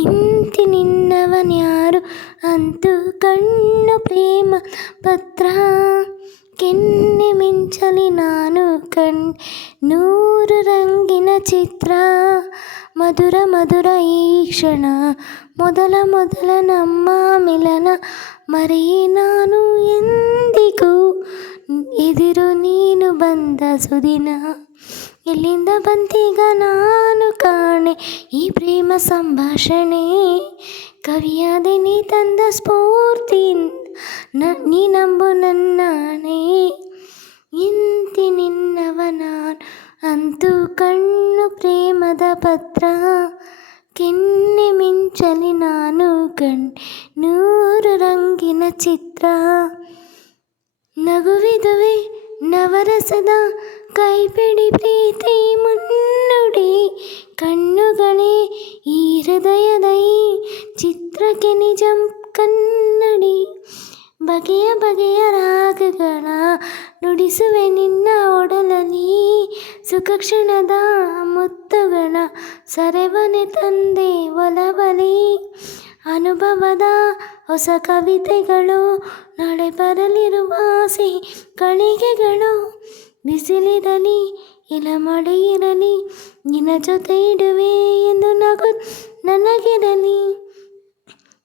ಇಂತಿ ನಿನ್ನವನ್ಯಾರು ಅಂತೂ ಕಣ್ಣು ಪ್ರೇಮ ಪತ್ರ ಕೆನ್ನೆ ಮಿಂಚಲಿ ನಾನು ನೂರು ರಂಗಿನ ಚಿತ್ರ ಮಧುರ ಮಧುರ ಈ ಕ್ಷಣ ಮೊದಲ ನಮ್ಮ ಮಿಲನ ಮರೆಯೇ ನಾನು ಎಂದಿಗೂ ಎದುರು ನೀನು ಬಂದ ಸುದಿನ ಎಲ್ಲಿಂದ ಬಂತೀಗ ನಾನು ಕಾಣೆ ಈ ಪ್ರೇಮ ಸಂಭಾಷಣೆ ಕವಿಯಾದೆ ನೀ ತಂದ ಸ್ಫೂರ್ತಿ ನೀ ನಂಬು ನನ್ನಾಣೆ ಇಂತಿ ನಿನ್ನವ ನಾನು ಅಂತೂ ಕಣ್ಣು ಪ್ರೇಮದ ಪತ್ರ ಕೆನ್ನೆ ಮಿಂಚಲಿ ನಾನು ನೂರು ರಂಗಿನ ಚಿತ್ರ ನಗುವಿದುವೆ ನವರಸದ ಕೈಪಿಡಿ ಪ್ರೀತಿ ಮುನ್ನುಡಿ ಕಣ್ಣುಗಳೇ ಈ ಹೃದಯದ ಈ ಚಿತ್ರಕ್ಕೆ ನಿಜ ಕನ್ನಡಿ ಬಗೆಯ ಬಗೆಯ ರಾಗಗಳ ನುಡಿಸುವೆ ನಿನ್ನ ಒಡಲಲ್ಲಿ ಸುಖ ಕ್ಷಣದ ಮುತ್ತುಗಳ ಸೆರೆವನೆ ತಂದೆ ಒಲವಲಿ ಅನುಭವದ ಹೊಸ ಕವಿತೆಗಳು ನಾಳೆ ಬರಲಿರುವ ಸಿಹಿ ಗಳಿಗೆಗಳು ಬಿಸಿಲಿರಲಿ ಇಲ್ಲ ಮಳೆ ಇರಲಿ ನಿನ್ನ ಜೊತೆ ಇಡುವೆ ಎಂದು ನಗು ನನಗಿರಲಿ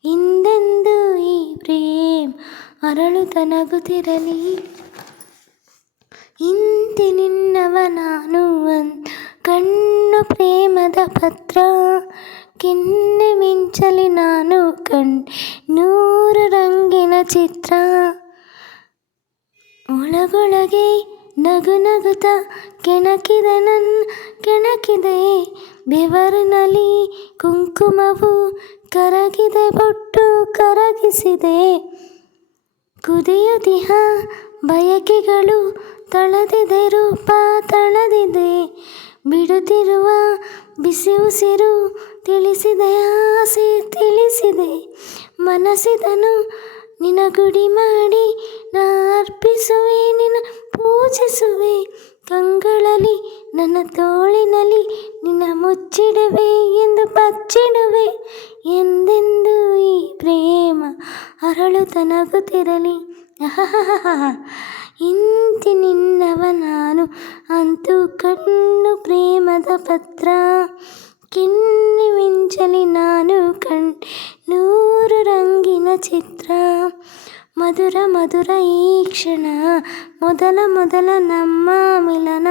ಹಿಂದೆಂದು ಈ ಪ್ರೇಮ ಅರಳುತ್ತ ನಗುತ್ತಿರಲಿ ಇಂತಿ ನಿನ್ನವ ನಾನು ಕಣ್ಣು ಪ್ರೇಮದ ಪತ್ರ ಕೆನ್ನೆ ಮಿಂಚಲಿ ನಾನು ನೂರು ರಂಗಿನ ಚಿತ್ರ ಒಳಗೊಳಗೆ ನಗು ನಗುತ್ತ ಕೆಣಕಿದೆ ಬೆವರಿನಲ್ಲಿ ಕುಂಕುಮವು ಕರಗಿದೆ ಬೊಟ್ಟು ಕರಗಿಸಿದೆ ಕುದಿಯುತ್ತಿಹ ಬಯಕೆಗಳು ತಳೆದಿದೆ ರೂಪ ತಳೆದಿದೆ ಬಿಡುತ್ತಿರುವ ಬಿಸಿ ಉಸಿರು ತಿಳಿಸಿದೆ ಆಸೆ ತಿಳಿಸಿದೆ ಮನಸ್ಸಿದನು ನಿನ್ನ ಗುಡಿ ಮಾಡಿ ನಾ ಅರ್ಪಿಸುವೆ ನಿನ್ನ ಪೂಜಿಸುವೆ ಕಂಗಳಲ್ಲಿ ನನ್ನ ತೋಳಿನಲ್ಲಿ ನಿನ್ನ ಮುಚ್ಚಿಡುವೆ ಎಂದು ಬಚ್ಚಿಡುವೆ ಎಂದೆಂದು ಈ ಪ್ರೇಮ ಅರಳುತ್ತ ನಗುತ್ತಿರಲಿ ಇಂತಿ ನಿನ್ನವ ನಾನು ಅಂತೂ ಕಣ್ಣು ಪ್ರೇಮದ ಪತ್ರ ಕೆನ್ನೆ ಮಿಂಚಲಿ ನಾನು ನೂರು ರಂಗಿನ ಚಿತ್ರ ಮಧುರ ಮಧುರ ಈ ಕ್ಷಣ ಮೊದಲ ನಮ್ಮ ಮಿಲನ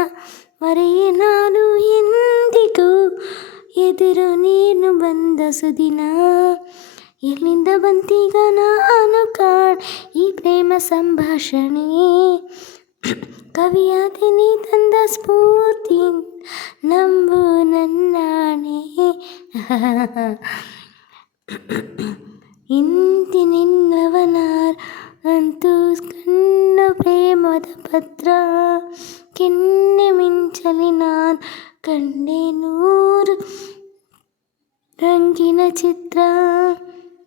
ಮರೆಯೇ ನಾನು ಎಂದಿಗೂ ಎದುರು ನೀನು ಬಂದ ಸುದಿನ ಎಲ್ಲಿಂದ ಬಂತೀಗ ನಾನು ಈ ಪ್ರೇಮ ಸಂಭಾಷಣೆ ಕವಿಯಾದೆ ನೀ ತಂದ ಸ್ಫೂರ್ತಿ ನಂಬು ನನ್ನಾಣೆ ಇಂತಿ ನಿನ್ನವನಾರ್ ಅಂತೂ ಕಣ್ಣು ಪ್ರೇಮದ ಪತ್ರ ಕೆನ್ನೆ ಮಿಂಚಲಿ ನಾನು ಕಂಡೆ ನೂರು ರಂಗಿನ ಚಿತ್ರ.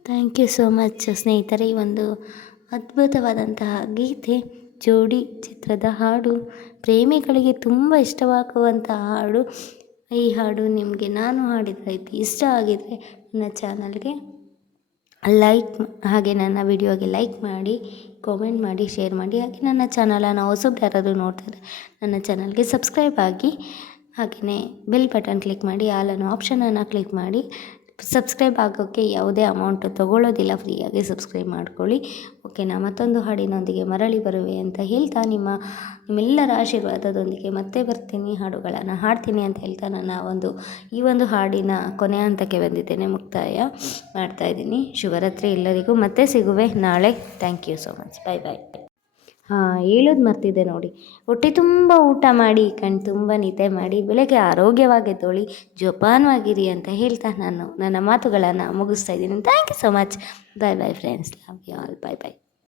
ಥ್ಯಾಂಕ್ ಯು ಸೋ ಮಚ್ ಸ್ನೇಹಿತರೆ. ಈ ಒಂದು ಅದ್ಭುತವಾದಂತಹ ಗೀತೆ ಜೋಡಿ ಚಿತ್ರದ ಹಾಡು, ಪ್ರೇಮಿಗಳಿಗೆ ತುಂಬ ಇಷ್ಟವಾಗುವಂತಹ ಹಾಡು. ಈ ಹಾಡು ನಿಮಗೆ ನಾನು ಹಾಡಿದ ರೀತಿ ಇಷ್ಟ ಆಗಿದರೆ ನನ್ನ ಚಾನಲ್ಗೆ ಹಾಗೆ ನನ್ನ ವಿಡಿಯೋಗೆ ಲೈಕ್ ಮಾಡಿ, ಕಾಮೆಂಟ್ ಮಾಡಿ, ಶೇರ್ ಮಾಡಿ. ಹಾಗೆ ನನ್ನ ಚಾನಲನ್ನು ಹೊಸಬ್ರು ಯಾರಾದರೂ ನೋಡ್ತಾರೆ ನನ್ನ ಚಾನಲ್ಗೆ ಸಬ್ಸ್ಕ್ರೈಬ್ ಆಗಿ, ಹಾಗೆಯೇ ಬೆಲ್ ಬಟನ್ ಕ್ಲಿಕ್ ಮಾಡಿ, ಆಲ್ ಅನ್ನೋ ಆಪ್ಷನನ್ನು ಕ್ಲಿಕ್ ಮಾಡಿ. ಸಬ್ಸ್ಕ್ರೈಬ್ ಆಗೋಕ್ಕೆ ಯಾವುದೇ ಅಮೌಂಟ್ ತೊಗೊಳ್ಳೋದಿಲ್ಲ, ಫ್ರೀಯಾಗಿ ಸಬ್ಸ್ಕ್ರೈಬ್ ಮಾಡ್ಕೊಳ್ಳಿ. ಓಕೆನಾ? ಮತ್ತೊಂದು ಹಾಡಿನೊಂದಿಗೆ ಮರಳಿ ಬರುವೆ ಅಂತ ಹೇಳ್ತಾ ನಿಮ್ಮೆಲ್ಲರ ಆಶೀರ್ವಾದದೊಂದಿಗೆ ಮತ್ತೆ ಬರ್ತೀನಿ, ಹಾಡುಗಳನ್ನು ಹಾಡ್ತೀನಿ ಅಂತ ಹೇಳ್ತಾ ಈ ಒಂದು ಹಾಡಿನ ಕೊನೆ ಹಂತಕ್ಕೆ ಬಂದಿದ್ದೇನೆ, ಮುಕ್ತಾಯ ಮಾಡ್ತಾಯಿದ್ದೀನಿ. ಶುಭರಾತ್ರಿ ಎಲ್ಲರಿಗೂ. ಮತ್ತೆ ಸಿಗುವೆ ನಾಳೆ. Thank you so much. Bye bye. ಹೇಳೋದು ಮರ್ತಿದ್ದೆ ನೋಡಿ, ಹೊಟ್ಟೆ ತುಂಬ ಊಟ ಮಾಡಿ, ಕಣ್ಣು ತುಂಬ ನಿದ್ದೆ ಮಾಡಿ, ಬೆಳಗ್ಗೆ ಆರೋಗ್ಯವಾಗಿ ಎದ್ದೇಳಿ ಜೋಪಾನವಾಗಿರಿ ಅಂತ ಹೇಳ್ತಾ ನಾನು ನನ್ನ ಮಾತುಗಳನ್ನು ಮುಗಿಸ್ತಾ ಇದ್ದೀನಿ. Thank you so much. Bye bye friends. Love you all. Bye bye.